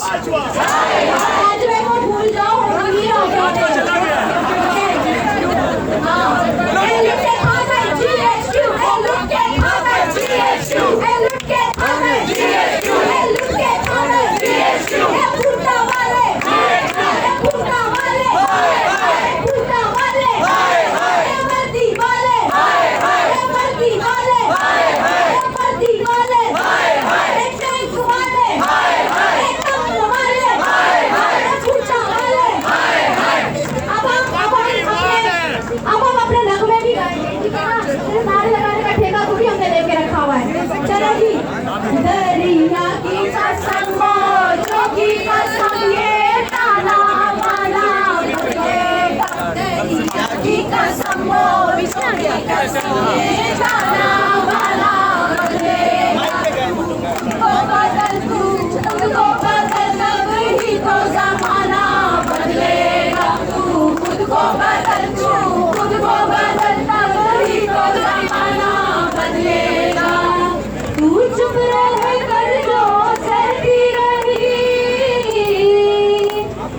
बस। दरिया की कसम जो की कसम ये ताना वाला बदलेगा, दरिया की कसम जो की कसम ये ताना वाला बदलेगा। तुमको बदल तुमको बदल तब ही तो जमाना बदलेगा। तू खुद को बदल खुद को बदल तब ही तो जमाना बदलेगा। तू चुप रह कर जो सहती रही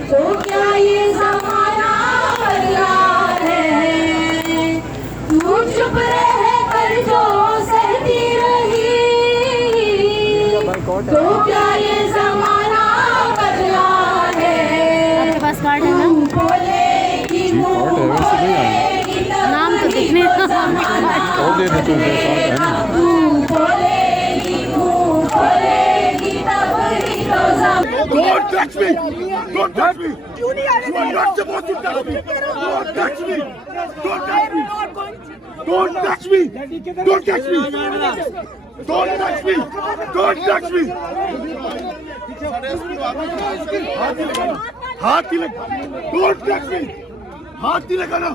तो क्या ये जमाना बदला है। तू चुप रह कर जो सहती रही तो क्या ये जमाना बदला है। आपके पास कार्ड है ना? बोलेगी बोलेगी नाम तो दिखने Don't touch me! Don't touch me! You are not supposed to touch me! Don't touch me! Don't touch me! Don't touch me! Don't touch me! Don't touch me! Don't touch me! हाथ ही लगा! Don't touch me! हाथ ही लगाना!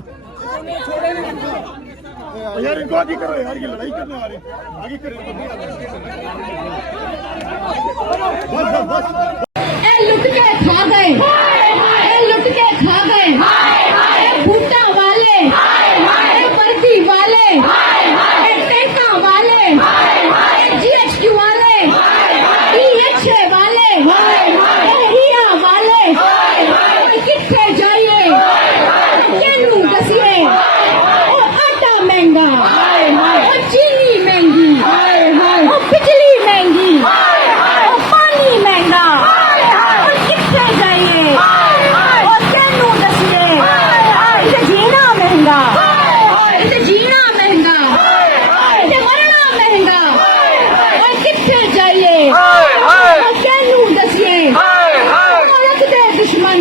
यार इनको आगे करो यार, ये लड़ाई करने वाले आगे करो। बस बस बस लुट के खा गए, लुट के खा गए, भूटा वाले, वर्दी वाले, टेंटा वाले, GHQ वाले, DHA वाले, हिया वाले, कितने जाइए, केनू दसिए, आटा महंगा, चीनी महंगी, बिजली महंगी, पानी महंगा, कितने जाइए और केनू दसिए, इसे जीना महंगा, इसे जीना महंगा, इसे मरना महंगा, और कितने जाइए और केनू दसिए, रख दे दुश्मन।